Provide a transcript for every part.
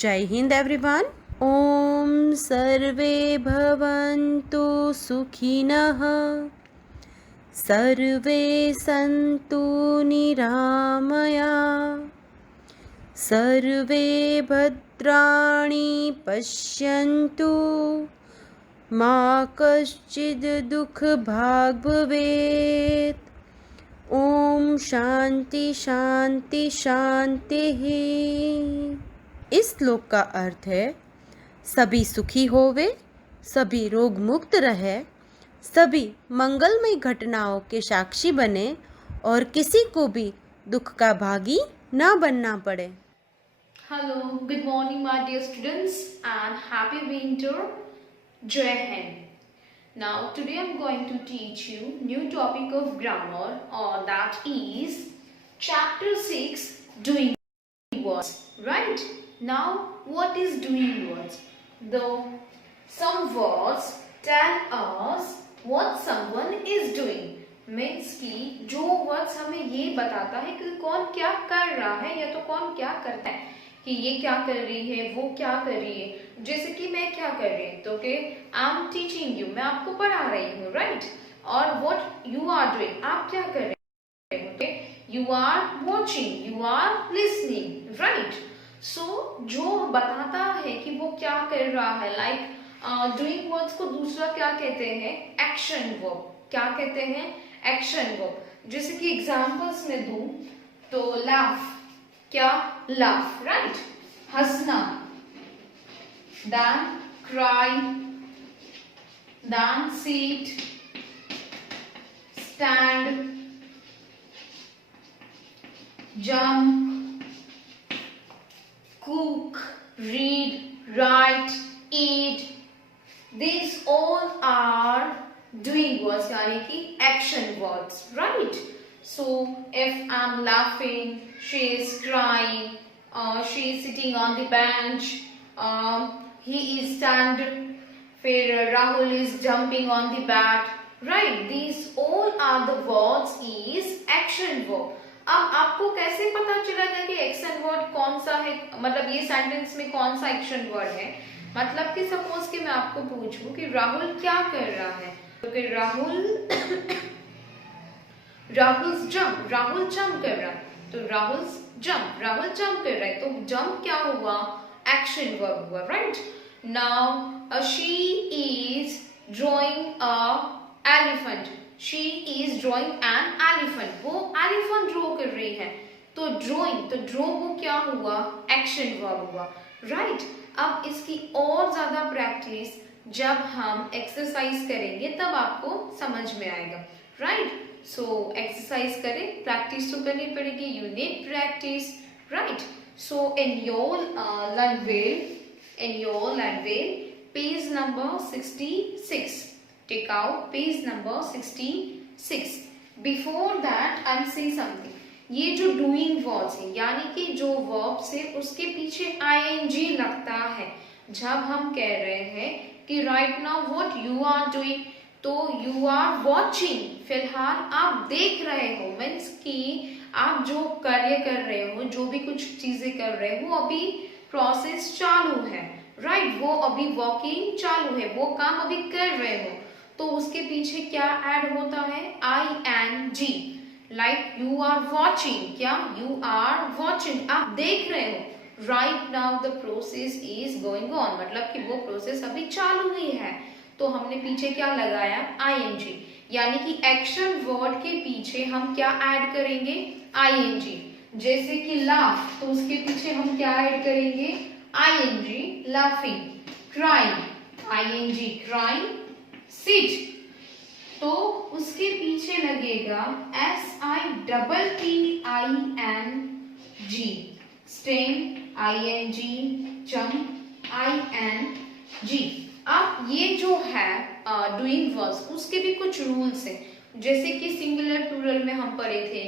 जय हिंद एवरीवन। ओम सर्वे भवन्तु सुखिनः, सर्वे सन्तु निरामया, सर्वे भद्राणि पश्यन्तु, मा कश्चिद् दुःखभाग् भवेत्। ओम शांति शांति शांतिः। इस श्लोक का अर्थ है सभी सुखी होवे, सभी रोग मुक्त रहे, सभी मंगलमय घटनाओं के साक्षी बने और किसी को भी दुख का भागी न बनना पड़े। Hello, good morning my dear students and happy winter. Jai Hind. Now today I'm going to teach you new topic of grammar that is chapter 6 doing words. Right? Now what is doing words? Though some words tell us what someone is doing. Means कि जो words हमें ये बताता है कि कौन क्या कर रहा है या तो कौन क्या करता है, कि ये क्या कर रही है, वो क्या कर रही है। जैसे कि मैं क्या कर रही हूँ तो कि आई एम टीचिंग यू, मैं आपको पढ़ा रही हूँ, राइट। और व्हाट यू आर डूइंग, आप क्या कर रहे हो, you are watching, you are listening, right. So जो बताता है कि वो क्या कर रहा है, लाइक डूइंग वर्ड्स को दूसरा क्या कहते हैं, एक्शन वर्ब। क्या कहते हैं, एक्शन वर्ब। जैसे कि एग्जांपल्स में दूं तो लाफ, क्या, लाफ, राइट, हंसना, then cry, then sit, stand, jump, cook, read, write, eat. These all are doing words, यानी कि action words, right? So if I'm laughing, she is crying, she is sitting on the bench, he is standing, फिर Rahul is jumping on the bed, right? These all are the words is action verb. अब आपको कैसे पता चलेगा कि action word कौन सा है, मतलब ये सेंटेंस में कौन सा एक्शन वर्ड है। मतलब कि सपोज कि मैं आपको पूछूं कि राहुल क्या कर रहा है, तो कि राहुल जंप, राहुल जंप कर रहा है, तो राहुल जंप कर रहा है, तो जंप क्या हुआ, एक्शन वर्ब हुआ, right. Now she is drawing a elephant, she is drawing an elephant, वो एलिफेंट ड्रॉ कर रही है, तो ड्रॉइंग, तो ड्रॉ वो क्या हुआ, एक्शन वर्ब हुआ, राइट। अब इसकी और ज्यादा प्रैक्टिस जब हम एक्सरसाइज करेंगे तब आपको समझ में आएगा, राइट। सो एक्सरसाइज करें, प्रैक्टिस तो करनी पड़ेगी, you need practice, right. So in your language page number 66, take out page number 66. Before that I'll say something. ये जो doing words है, यानी कि जो verb से उसके पीछे ing लगता है, जब हम कह रहे हैं कि right now what you are doing, तो you are watching, फिलहाल आप देख रहे हो, मीन्स कि आप जो कार्य कर रहे हो, जो भी कुछ चीजें कर रहे हो, अभी प्रोसेस चालू है, राइट, वो अभी वॉकिंग चालू है, वो काम अभी कर रहे हो, तो उसके पीछे क्या ऐड होता है, ing, like you are watching, क्या, यू आर वॉचिंग, आप देख रहे हो, right now the process is going on, मतलब कि वो प्रोसेस अभी चालू ही है, तो हमने पीछे क्या लगाया, ing, यानी कि एक्शन वर्ड के पीछे हम क्या ऐड करेंगे, ing। जैसे कि लाफ, तो उसके पीछे हम क्या ऐड करेंगे, ing, laughing, crying, ing, crying, sit, तो उसके पीछे लगेगा SITTING, sitting, ing, jump, ing। अब ये जो है डूइंग वर्ड्स, उसके भी कुछ रूल्स हैं, जैसे कि सिंगुलर प्लूरल में हम पढ़े थे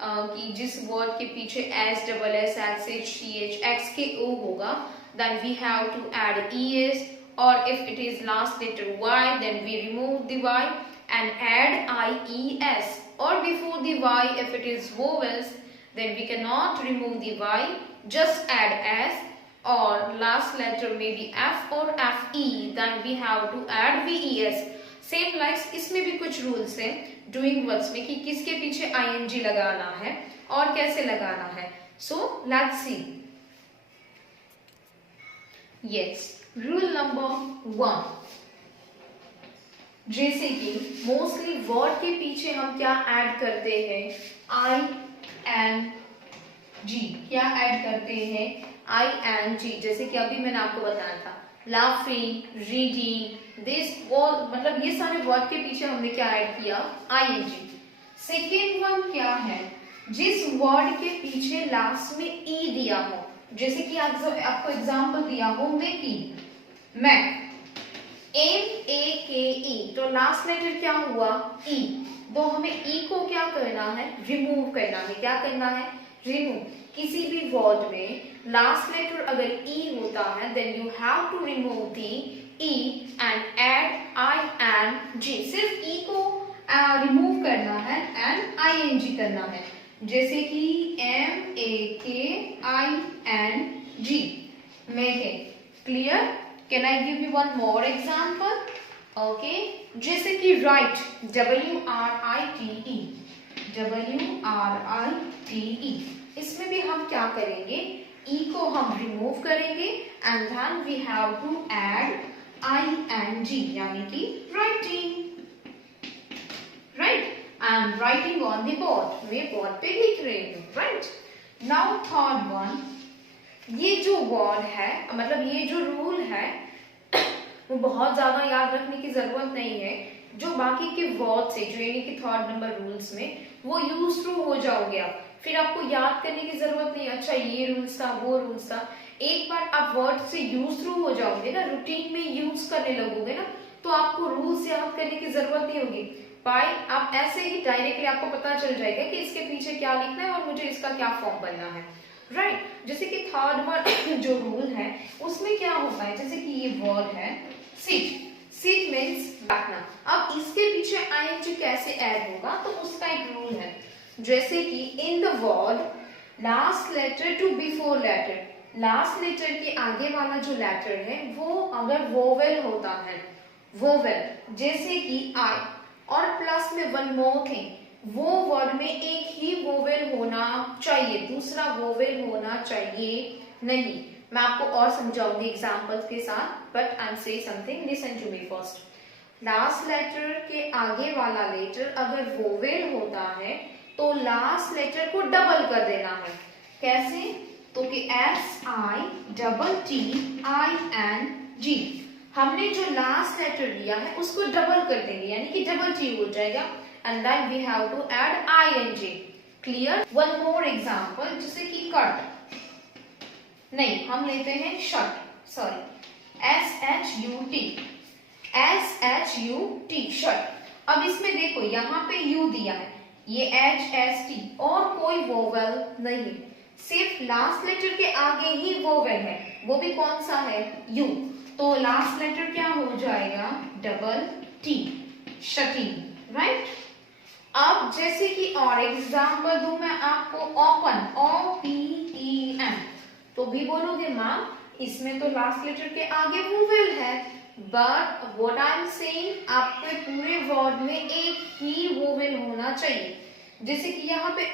कि जिस वर्ड के पीछे SSS, SH, CH, X के O होगा, then we have to add ES, or if it is last letter Y, then we remove the Y and add IES, or before the Y if it is vowels, then we cannot remove the Y, just add S, or last letter may be F or FE, then we have to add VES. Same likes इसमें भी कुछ rules हैं doing words में कि किसके पीछे ING लगाना है और कैसे लगाना है. So let's see. Yes, rule number 1. जैसे कि मोस्टली वर्ड के पीछे हम क्या ऐड करते हैं, ING. क्या ऐड करते हैं, ING. जैसे कि अभी मैंने आपको बताया था, लाफिंग, रीडिंग, दिस ऑल, मतलब ये सारे वर्ड के पीछे हमने क्या ऐड किया, ING. सेकेंड वन क्या है, जिस वर्ड के पीछे लास्ट में E दिया हो, जैसे कि आपको एग्जाम्पल दिया हो मैक, MAKE, तो लास्ट लेटर क्या हुआ, E. तो हमें E को क्या करना है, रिमूव करना है. क्या करना है, रिमूव. किसी भी वर्ड में लास्ट लेटर अगर E होता है, then you have to remove the E and add ING. सिर्फ E को रिमूव करना है एंड ING करना है. जैसे कि MAKING, make. Clear? Can I give you one more example? Okay. जैसे कि write, WRITE, WRITE. इसमें भी हम क्या करेंगे, E को हम रिमूव करेंगे and then we have to add ING, यानी कि writing. Right? I am writing on the board. मैं बोर्ड पे लिख रही हूँ. Right? Now third one. ये जो वर्ड है, मतलब ये जो रूल है, वो बहुत ज्यादा याद रखने की जरूरत नहीं है. जो बाकी के वर्ड से, जो यानी कि थर्ड नंबर रूल्स में, वो यूज टू हो जाओगे आप. फिर आपको याद करने की जरूरत नहीं, अच्छा ये रूल्स था, वो रूल्स था. एक बार आप वर्ड से यूज थ्रू हो जाओगे ना, रूटीन में यूज करने लगोगे ना, तो आपको रूल्स याद करने की जरूरत नहीं होगी. बाय आप ऐसे ही डायरेक्टली आपको पता चल जाएगा कि इसके पीछे क्या लिखना है और मुझे इसका क्या फॉर्म बनना है. राइट. जैसे कि थर्ड वर्ड जो रूल है उसमें क्या होता है, जैसे कि ये वर्ड है सिट. सिट मीन्स बैठना. अब इसके पीछे ING कैसे ऐड होगा, तो उसका एक रूल है. जैसे कि in the word last letter to before letter, last letter के आगे वाला जो लेटर है वो अगर वोवेल होता है, वोवेल, जैसे कि I, और प्लस में वन मोर थिंग, वो वर्ड में एक ही वोवेल होना चाहिए, दूसरा वोवेल होना चाहिए नहीं. मैं आपको और समझाऊंगी एग्जांपल्स के साथ, but I am say something, listen to me first. Last letter के आगे वाला लेटर अगर वोवेल होता है तो लास्ट लेटर को डबल कर देना है. कैसे, तो कि SITTING. हमने जो लास्ट लेटर लिया है उसको डबल कर देंगे, यानी कि डबल T हो जाएगा. And then we have to add ING. Clear? One more example, जैसे कि कट, नहीं हम लेते हैं शट, सॉरी, SHUT, शट. अब इसमें देखो यहाँ पे U दिया है, ये HST और कोई वोवेल नहीं, सिर्फ लास्ट लेटर के आगे ही वोवेल है, वो भी कौन सा है, U. तो लास्ट लेटर क्या हो जाएगा, डबल T, शटिंग. राइट. अब जैसे कि और एग्जाम्पल दूं मैं आपको, ओपन, OPEN, तो भी बोलोगे मैम इसमें तो लास्ट लेटर के आगे वोवेल है, but what I am saying, आपके पूरे वर्ड में एक ही वोवेल होना चाहिए. जैसे कि यहाँ पे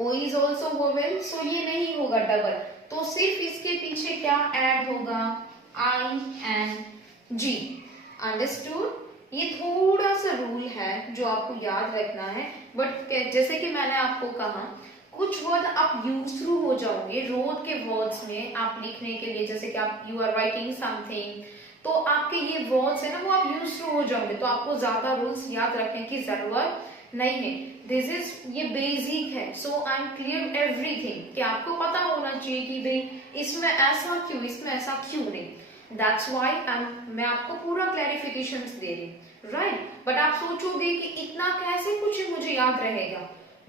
O इज ऑल्सो वोवेल, सो ये नहीं होगा डबल, तो सिर्फ इसके पीछे क्या ऐड होगा, ING. अंडरस्टूड. ये थोड़ा सा रूल है जो आपको याद रखना है, बट जैसे कि मैंने आपको कहा, कुछ वर्ड आप यूज थ्रू हो जाओगे रोज के वर्ड्स में आप लिखने के लिए. जैसे कि आप यू आर राइटिंग समथिंग, तो आपके ये वर्ड्स है ना, वो आप यूज थ्रू हो जाओगे, तो आपको ज्यादा रूल्स याद रखने की जरूरत नहीं है. दिस इज, ये बेसिक है. सो आई एम क्लियर एवरीथिंग, कि आपको पता होना चाहिए कि भाई इसमें ऐसा क्यों, इसमें ऐसा क्यों नहीं. दैट्स वाई मैं आपको पूरा क्लैरिफिकेशन दे रही. राइट. बट आप सोचोगे कि इतना कैसे कुछ मुझे याद रहेगा.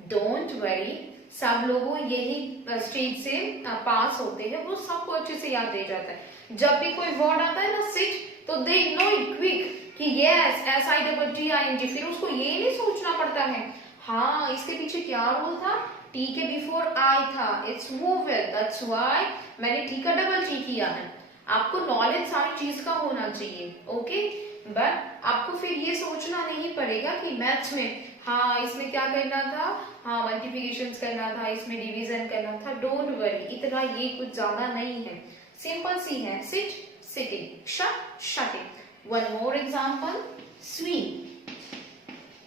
डोंट वरी, सब लोगों यही स्टेज से पास होते हैं, वो सबको अच्छे से याद रह जाता है. जब भी कोई वर्ड आता है ना सिट, तो दे नो इट क्विक कि यस SITTING. फिर उसको ये नहीं सोचना पड़ता है, हाँ इसके पीछे क्या रूल था, T के बिफोर I था, इट्स वोवेल, दैट्स व्हाई मैंने ठीक है डबल टी किया है। आपको नॉलेज सारी चीज का होना चाहिए, ओके। बट आपको फिर ये सोचना नहीं पड़ेगा कि मैथ्स में हाँ इसमें क्या करना था, हाँ मल्टीप्लिकेशन करना था, इसमें डिवीजन करना था। डोंट वरी, इतना ये कुछ ज्यादा नहीं है, सिंपल सी है। Sit, sitting, shut, shutting. One more example, swim,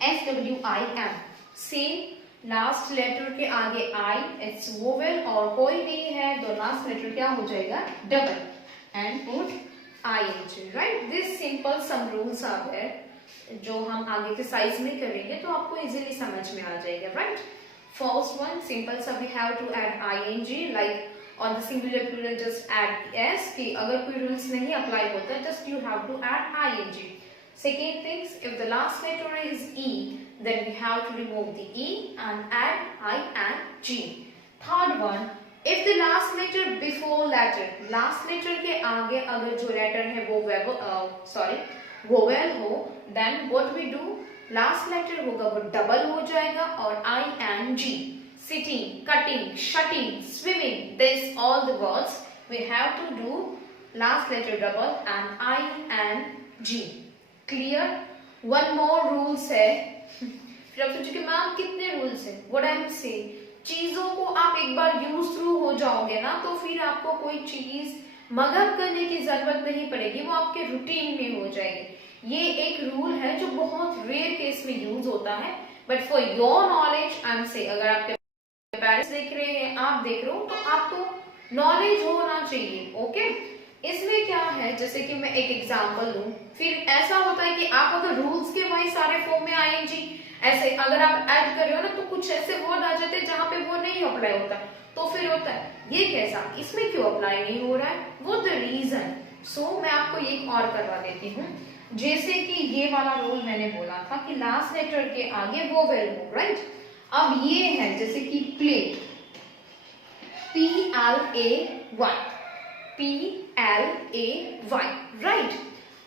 SWIM। Same last letter के आगे आई, इट्स वोवेल और कोई नहीं है तो लास्ट लेटर क्या हो जाएगा, double, and put ING, right. This simple some rules are there, जो हम आगे के साइज में करेंगे तो आपको इजीली समझ में आ जाएगा, राइट। फर्स्ट वन सिंपल सा, we have to add ING, like on the singular plural just add S, कि अगर कोई रूल्स नहीं अप्लाई होता just you have to add ING। Second things, if the last letter is E, then we have to remove the E and add ING. Third one, if the last letter before letter, last letter के आगे अगर जो letter है वो vowel हो, then what we do, last letter होगा वो double हो जाएगा और ING. Sitting, cutting, shutting, swimming, this all the words we have to do last letter double and ING. Clear. One more rules है। फिर आप सोचोगे मैम कितने रूल्स है, व्हाट आई एम सेइंग, चीजों को आप एक बार यूज थ्रू हो जाओगे ना तो फिर आपको कोई चीज मगज करने की जरूरत नहीं पड़ेगी, वो आपके रूटीन में हो जाएगी। ये एक रूल है जो बहुत रेयर केस में यूज होता है, but for your knowledge I am से, अगर आपके पेरेंट्स देख रहे हैं, आप देख रहे हो, तो आपको नॉलेज होना चाहिए, ओके। इसमें क्या है, जैसे कि मैं एक एग्जांपल लूं, फिर ऐसा होता है कि आप अगर रूल्स के वही सारे फॉर्म में ING ऐसे अगर आप ऐड कर रहे हो ना तो कुछ ऐसे वर्ड आ जाते हैं जहां पे वो नहीं अप्लाई होता, तो फिर होता है ये कैसा, इसमें क्यों अप्लाई नहीं हो रहा है, वो द रीजन। सो मैं आपको एक और करवा देती हूँ। जैसे कि ये वाला रूल मैंने बोला था कि लास्ट लेटर के आगे वोवेल हो, राइट। अब ये है जैसे कि प्ले, PLAY, PLAY, राइट।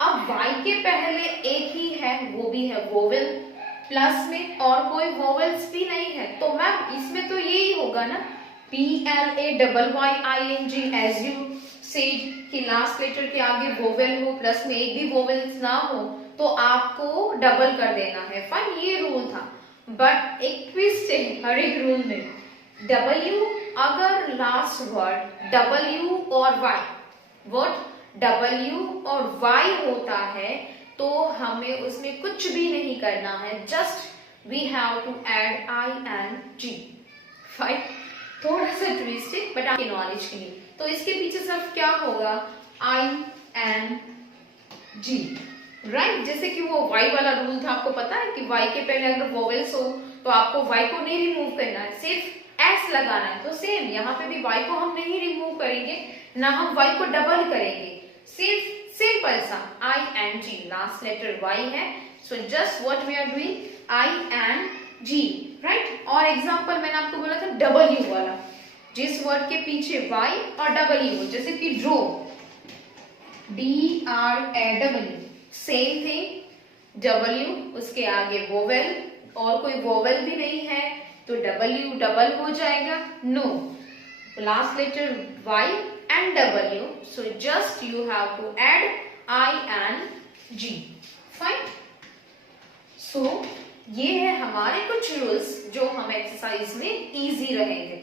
अब Y के पहले एक ही है, वो भी है वोवेल, प्लस में और कोई वोवेल्स भी नहीं है, तो मैम इसमें तो यही होगा ना, PLAYYING, एज यू सेड कि लास्ट लेटर के आगे वोवेल हो, प्लस में एक भी वोवेल्स ना हो तो आपको डबल कर देना है, फाइन, ये रूल था। बट एक ट्विस्ट है हर एक रूल में, W अगर लास्ट वर्ड W और Y, वर्ड W और Y होता है तो हमें उसमें कुछ भी नहीं करना है, just we have to add ING, fine. थोड़ा सा ट्विस्ट है बट आपके नॉलेज के लिए, तो इसके पीछे सिर्फ क्या होगा, ING, राइट। जैसे कि वो Y वाला रूल था, आपको पता है कि Y के पहले अगर वोवेल्स हो तो आपको Y को नहीं रिमूव करना है, सिर्फ S लगाना है। तो सेम यहाँ पे भी Y को हम नहीं रिमूव करेंगे, ना हम Y को डबल करेंगे, सिर्फ सिंपल सा ING, लास्ट लेटर Y है, so just what we are doing, ING, right. और एग्जांपल मैंने आपको बोला था W वाला, जिस वर्ड के पीछे Y और W हो, जैसे कि draw, DRAW, same thing, W उसके आगे वोवेल और कोई वोवेल भी नहीं है तो W डबल हो जाएगा, no, last letter Y and W, so just you have to add ING, fine। so ये है हमारे कुछ रूल्स जो हम एक्सरसाइज में इजी रहेंगे,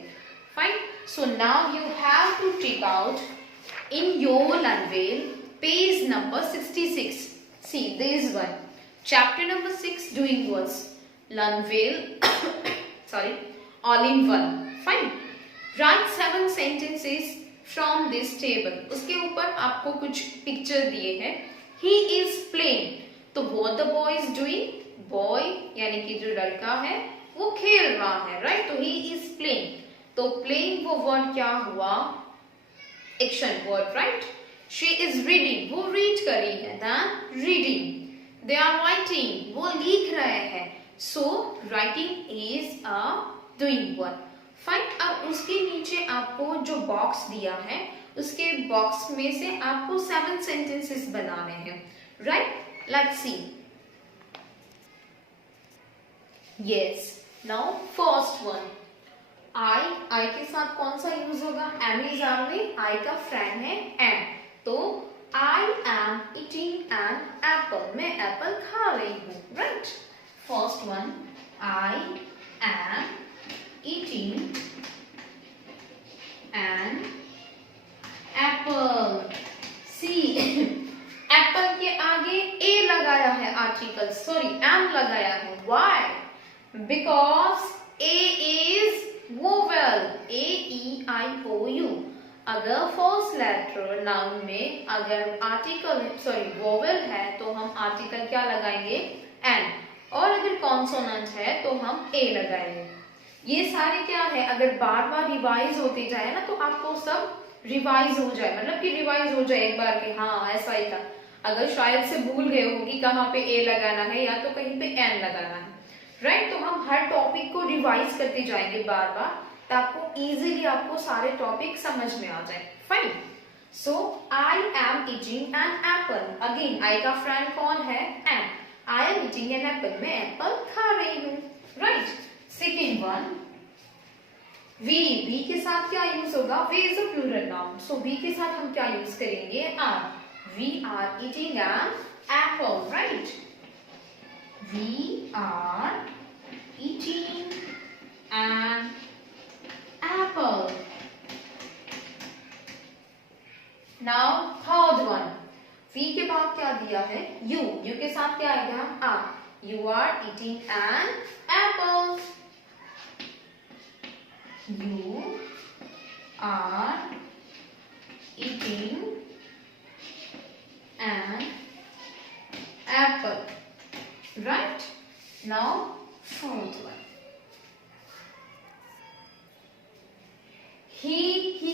fine. so now you have to take out in your Learnwell page number 66, see there is one chapter number 6 doing words, Learnwell sorry, all in one, fine। write 7 sentences from this table, उसके ऊपर आपको कुछ picture दिए हैं, he is playing, तो what the boy is doing, boy यानी कि जो लड़का है वो खेल रहा है, राइट, तो he is playing, तो playing वो वर्ड क्या हुआ, action word, right. she is reading, वो रीड कर रही है, then reading, they are writing, वो लिख रहे हैं, so writing is a doing word, fine. अब उसके नीचे आपको जो बॉक्स दिया है उसके बॉक्स में से आपको 7 सेंटेंसेस बनाने हैं, right, let's see. Yes, now first one, I के साथ कौन सा यूज होगा? एम इज ऑनली, आई का फ्रेंड है एम, तो I am eating an apple, मैं एप्पल खा रही हूँ, right. First one, I am eating an apple. See, apple के आगे ए लगाया है आर्टिकल, सॉरी एम लगाया है, why? Because A is vowel, A E I O U. अगर फर्स्ट लेटर नाउन में अगर आर्टिकल सॉरी वोवेल है तो हम आर्टिकल क्या लगाएंगे? एन, और अगर कॉन्सोनेंट है तो हम ए लगाएंगे। ये सारे क्या है, अगर बार बार रिवाइज होते जाए ना तो आपको सब रिवाइज हो जाए, मतलब कि रिवाइज हो जाए एक बार कि हाँ ऐसा ही था। अगर शायद से भूल गए हो कि कहाँ पे ए लगाना है या तो कहीं पे एन लगाना है, राइट। तो हम हर टॉपिक को रिवाइज करते जाएंगे बार बार, तो आपको इजीली आपको सारे टॉपिक समझ में आ जाए, fine. So I am eating an apple, again I का फ्रेंड कौन है? Am, I am eating an apple, मैं एप्पल खा रही हूँ, राइट। सेकेंड वन, वी के साथ क्या यूज होगा? We is a plural noun, so we के साथ हम क्या यूज करेंगे? Are, we are eating an apple, right. We are eating an apple. Now third one, we के बाद क्या दिया है? यू के साथ क्या आएगा? Are, you are eating an apple, you are eating an apple, right? Now fourth one, he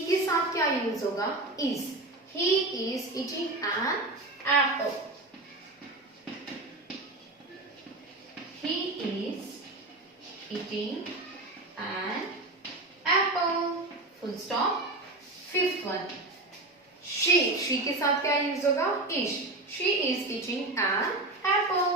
के साथ क्या यूज होगा? is, he is eating an apple, he is eating an apple, full stop. Fifth one, she के साथ क्या use होगा? is, she is eating an apple,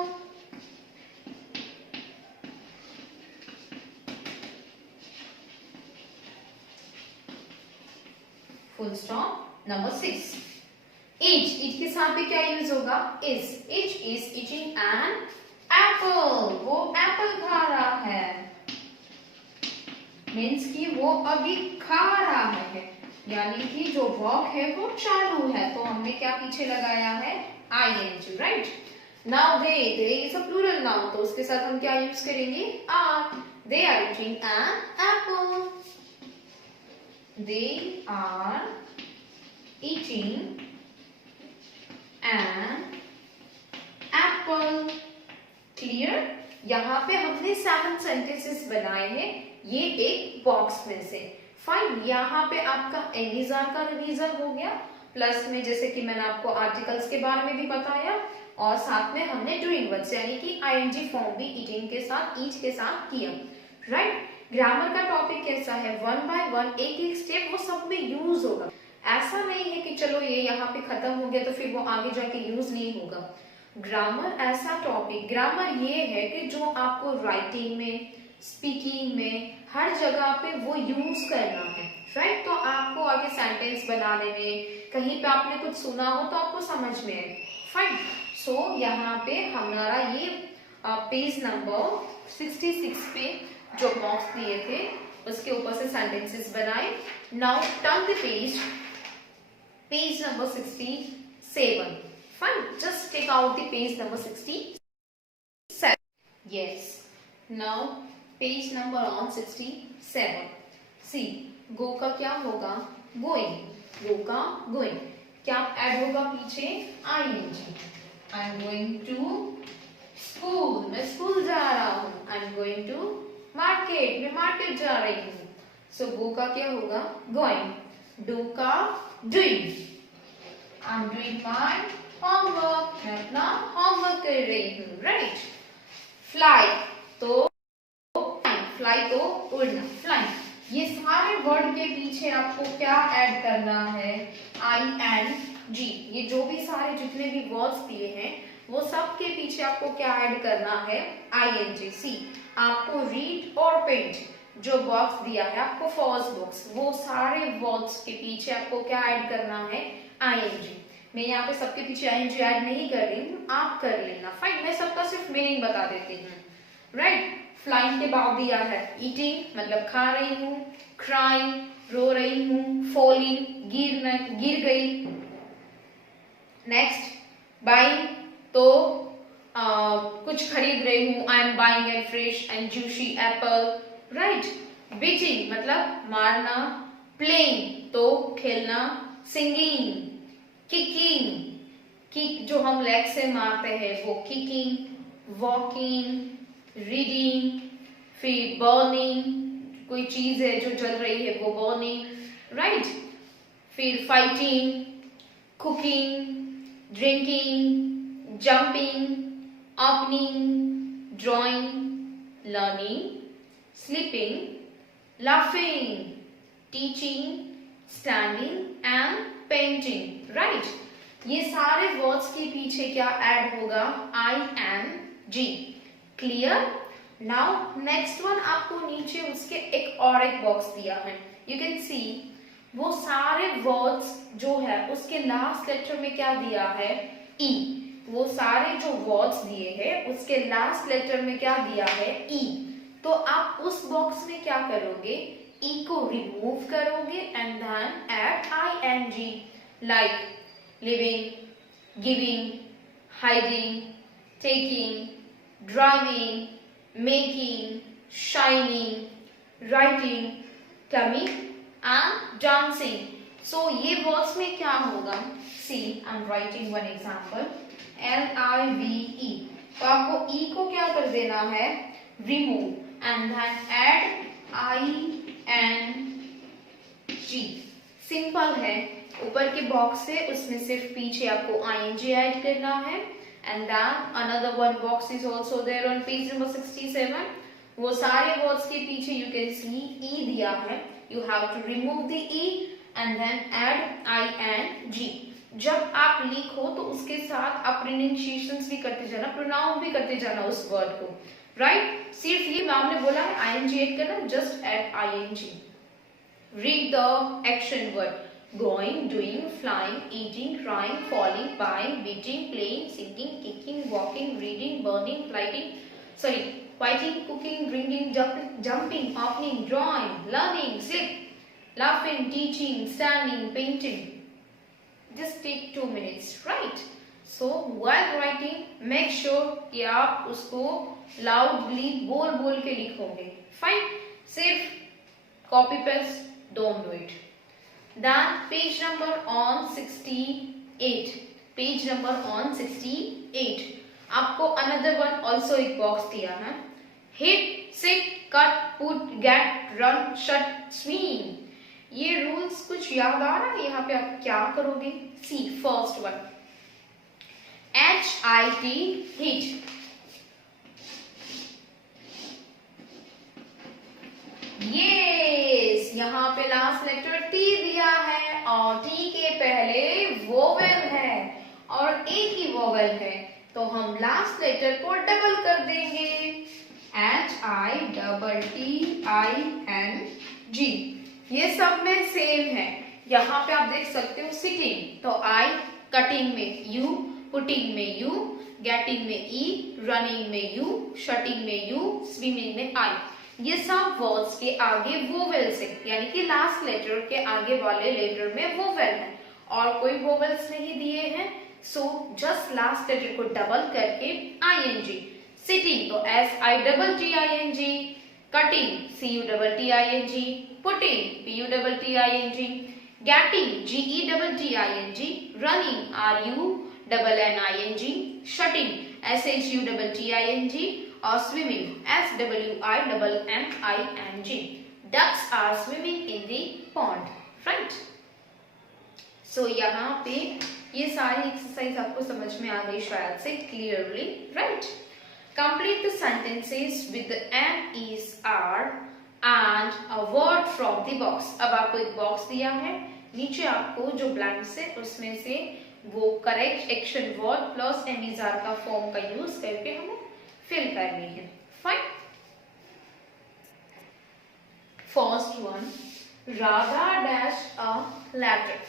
full stop. Number 6, each के साथ भी क्या यूज होगा? is, each is eating an apple, वो एप्पल खा रहा है, मीन्स कि वो अभी खा रहा है, यानी कि जो वर्क है वो चालू है, तो हमने क्या पीछे लगाया है? ing, right. Now they is a plural noun, तो उसके साथ हम क्या यूज करेंगे? Are, they are eating an apple, they are eating an apple, clear. यहाँ पे हमने 7 सेंटेंसेस बनाए हैं, ये एक बॉक्स में से, फाइन। यहाँ पे आपका एनिजार का रिवीजन हो गया, प्लस में जैसे कि मैंने आपको आर्टिकल्स के बारे में भी बताया, और साथ में हमने डूइंग वर्ब्स यानी कि आईएनजी फॉर्म भी ईटिंग के साथ, ईच के साथ किया, राइट। ग्रामर का टॉपिक कैसा है? 1 बाय 1 एक एक स्टेप वो सब में यूज होगा, ऐसा नहीं है कि चलो ये यहाँ पे खत्म हो गया तो फिर वो आगे जाके यूज नहीं होगा। ग्रामर ऐसा टॉपिक, ग्रामर ये है कि जो आपको राइटिंग में, स्पीकिंग में, हर जगह पे वो यूज करना है, राइट। तो आपको आगे सेंटेंस बनाने में, कहीं पे आपने कुछ सुना हो तो आपको समझ में आए, फाइन। सो यहाँ पे हमारा ये पेज नंबर 66 पे जो बॉक्स दिए थे उसके ऊपर से सेंटेंसेस बनाए। Now turn the page number 67, fine, just take out the page number 67, yes, now page number on 67, see, go का क्या होगा? going, go का going, क्या ऐड होगा पीछे? ing, I am going to school, मैं स्कूल जा रहा हूँ, I am going to market, मैं मार्केट जा रही हूँ, so go का क्या होगा? going, do का doing, I am doing my homework, मैं अपना होमवर्क कर रही हूँ, राइट। फ्लाई तो फ्लाई तो उड़ना, फ्लाई। ये सारे वर्ड के पीछे आपको क्या ऐड करना है? ing, ये जो भी सारे जितने भी वर्ड्स दिए हैं वो सब के पीछे आपको क्या ऐड करना है? ing। सी, आपको रीड और पेंट जो बॉक्स दिया है आपको फर्स्ट बॉक्स, वो सारे वर्ड्स के पीछे आपको क्या ऐड करना है, आईएनजी। मैं यहाँ पे सबके पीछे आईएनजी ऐड नहीं कर रही हूँ, आप कर लेना। फाइन, मैं सबका सिर्फ मीनिंग बता देती हूँ। राइट, फ्लाइंग के बाद दिया है ईटिंग मतलब खा रही हूँ, क्राइंग रो रही हूँ, फॉलिंग गिर गई। नेक्स्ट बाइंग तो कुछ खरीद रही हूँ, I am buying A fresh and juicy Apple. Right, beating मतलब मारना, प्लेइंग तो खेलना, सिंगिंग, किकिंग किक जो हम लेग से मारते हैं वो किकिंग, वॉकिंग, रीडिंग, फिर बर्निंग कोई चीज है जो जल रही है वो बर्निंग। राइट, फिर fighting, cooking, drinking, jumping, opening, drawing, learning, sleeping, laughing, teaching, standing and painting. Right? ये सारे वर्ड्स के पीछे क्या ऐड होगा, ing. Clear? Now next one आपको नीचे उसके एक बॉक्स दिया है, यू कैन सी वो सारे वर्ड्स जो है उसके लास्ट लेटर में क्या दिया है, ई। वो सारे जो वर्ड्स दिए हैं उसके लास्ट लेटर में क्या दिया है, ई। तो आप उस बॉक्स में क्या करोगे, ई को रिमूव करोगे and then add ING, like living, giving, hiding, taking, driving, making, shining, writing, coming and dancing. So ये वर्ड्स में क्या होगा, see I am writing one example, LIVE। तो आपको ई को क्या कर देना है, remove and then add ING। Simple है, ऊपर के बॉक्स से उसमें सिर्फ पीछे आपको ING ऐड करना है and then another one box is also there on page number 67। वो सारे वर्ड्स के पीछे you can see E दिया है, you have to remove the E and then add ING। जब आप लिखो तो उसके साथ आप प्रोनाउंसिएशंस भी करते जाना, प्रोनाउन भी करते जाना उस वर्ड को। राइट, सिर्फ ये मैम ने बोला है आईएनजी ऐड करना, just add ING. Read the action word, going, doing, flying, eating, crying, falling, buying, beating, playing, singing, kicking, walking, reading, burning, fighting, cooking, drinking, jumping, opening, drawing, learning, slip, laughing, teaching, standing, painting। Just take 2 minutes, right? So while writing, make sure कि आप उसको loudly बोल के लिखोगे। Fine? सिर्फ copy paste, don't do it। Then page number on 68। Page number on 68। आपको another one also एक box दिया है। Hit, sit, cut, put, get, run, shut, swing। ये रूल्स कुछ याद आ रहा है, यहाँ पे आप क्या करोगे, see first one, HIT, hit. Yes, यहाँ पे लास्ट लेटर T दिया है और T के पहले वोवेल है और एक ही वोवेल है, तो हम लास्ट लेटर को डबल कर देंगे, HITTING। ये सब में सेम है। यहाँ पे आप देख सकते हो सिटिंग, तो आई, कटिंग में यू, पुटिंग में यू, गेटिंग में ई, रनिंग में यू, शटिंग में यू, स्विमिंग में आई। ये सब वर्ड्स के आगे वोवेल से, यानी कि लास्ट लेटर के आगे वाले लेटर में वोवेल है और कोई वोवेल्स नहीं दिए हैं, सो जस्ट लास्ट लेटर को डबल करके ING। सिटिंग तो SITTING, cutting, CUTTING, putting, PUTTING, getting, GETTING, running, RUNNING, shutting, SHUTTING और swimming, SWIMMING। Ducks are swimming in the pond, right? So यहाँ पे ये सारी एक्सरसाइज आपको समझ में आ गई शायद से clearly, right? Complete the sentences with the am, is, are and a word from the box। अब आपको एक बॉक्स दिया है, नीचे आपको जो ब्लैंक्स है उसमें से वो correct action word plus am is are का फॉर्म का यूज करके हमें फिल करनी है। Fine, first one, Radha dash a letter.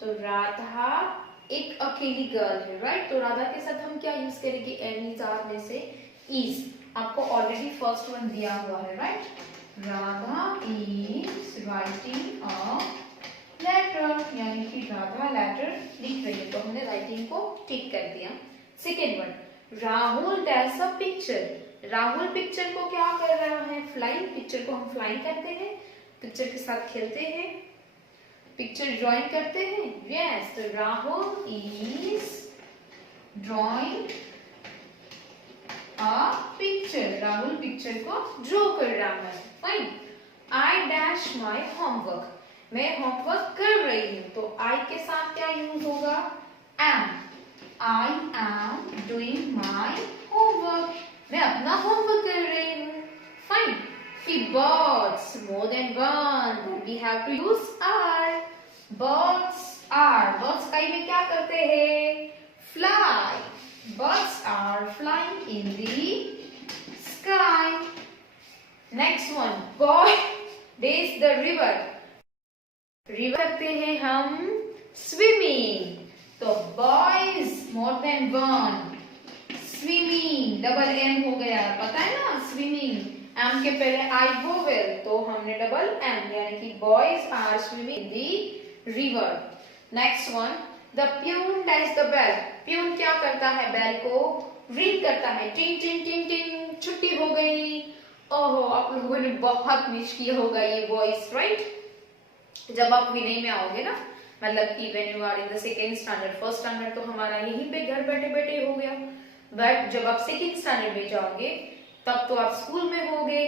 तो राधा एक अकेली गर्ल है, राइट। तो राधा के साथ हम क्या यूज करेंगे, एनी आर में से इज। आपको ऑलरेडी फर्स्ट वन दिया हुआ है, right. Radha is writing a letter, यानी कि राधा लेटर लिख रही है, तो हमने राइटिंग को टिक कर दिया। Second one, Rahul dash a picture. Rahul picture को क्या कर रहा है, फ्लाइंग। पिक्चर को हम फ्लाइंग करते हैं, पिक्चर के साथ खेलते हैं, पिक्चर ड्राइंग करते हैं। यस, तो Rahul is drawing a picture. Rahul picture को ड्रॉ कर रहा है, fine. I dash my homework. मैं होमवर्क कर रही हूँ, तो आई के साथ क्या यूज होगा, am. I am doing my homework. मैं अपना होमवर्क कर रही हूँ, फाइन। फिर birds, more than one, we have to use are. Birds are, birds कई में क्या करते हैं, fly. Birds are flying in the sky. Next one, boy dash the river. River करते हैं हम स्विमिंग, तो boys more than one, swimming, double M हो गया, पता है ना, स्विमिंग। एम के पहले आई वोवेल, तो हमने डबल एम, यानी कि boys are swimming the river. Next one, the peon dash the bell. Peon क्या करता है, बेल को रिंग करता है, टिंग टिंग टिंग टिंग, छुट्टी हो गई। ओहो, आप लोगों ने बहुत मिस किया होगा ये वॉइस, राइट। जब आप विनय में आओगे ना, मतलब कि when you are in the second standard, first standard तो हमारा यहीं पे घर बैठे बैठे हो गया, बट जब आप सेकेंड स्टैंडर्ड में जाओगे तब तो आप स्कूल में होगे।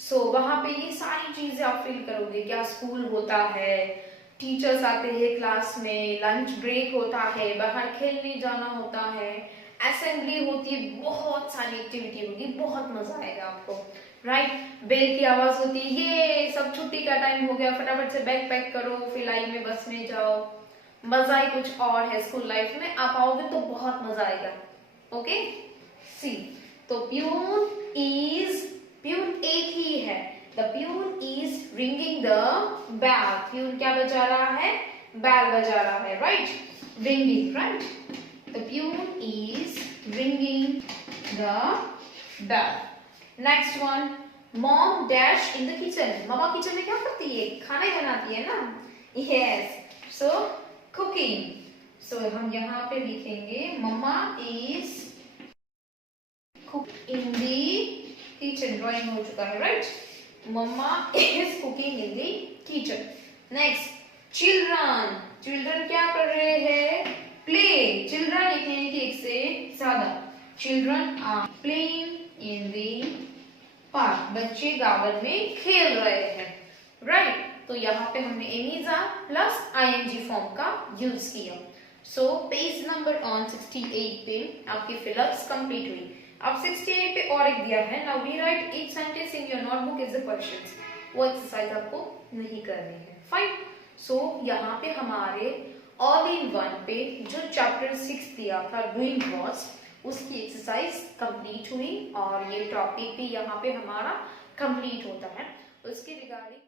सो वहां पे ये सारी चीजें आप फील करोगे, क्या स्कूल होता है, टीचर्स आते हैं क्लास में, लंच ब्रेक होता है, बाहर खेलने जाना होता है, असेंबली होती है, बहुत सारी एक्टिविटी होगी, बहुत मजा आएगा आपको, राइट। बेल की आवाज होती है, ये सब छुट्टी का टाइम हो गया, फटाफट से बैग पैक करो, फिर लाइन में बस में जाओ। मजा ही कुछ और है स्कूल लाइफ में, आप आओगे तो बहुत मजा आएगा। ओके, सी, तो प्यून एक ही है, the peon is ringing the bell. Peon क्या बजा रहा है, बेल बजा रहा है, right, ringing, right. The peon is ringing the bell. Next one, mom dash in the kitchen. Mamma kitchen में क्या करती है, खाना ही बनाती है ना, यस, सो कुकिंग। सो हम यहाँ पे लिखेंगे mama is cook in the kitchen, drawing हो चुका है, right. Mama is cooking in the kitchen. Next, children. Children क्या कर रहे हैं, प्ले। चिल्ड्रन लिखेंगे कि एक से ज्यादा, children are playing in the park. बच्चे गार्डन में खेल रहे हैं, राइट। तो यहाँ पे हमने एनीजा प्लस आईएनजी फॉर्म का यूज किया। सो पेज नंबर ऑन 68 पे आपकी फिलअप्स कंप्लीट हुई। अब 68 पे और एक दिया है, now we write each sentence in your notebook is the questions. वो एक्सरसाइज आपको नहीं करनी है, फाइन। सो यहाँ पे हमारे ऑल इन वन पे जो चैप्टर 6 दिया था, डूइंग वॉज, उसकी एक्सरसाइज कंप्लीट हुई और ये टॉपिक भी यहाँ पे हमारा कंप्लीट होता है। उसके रिगार्डिंग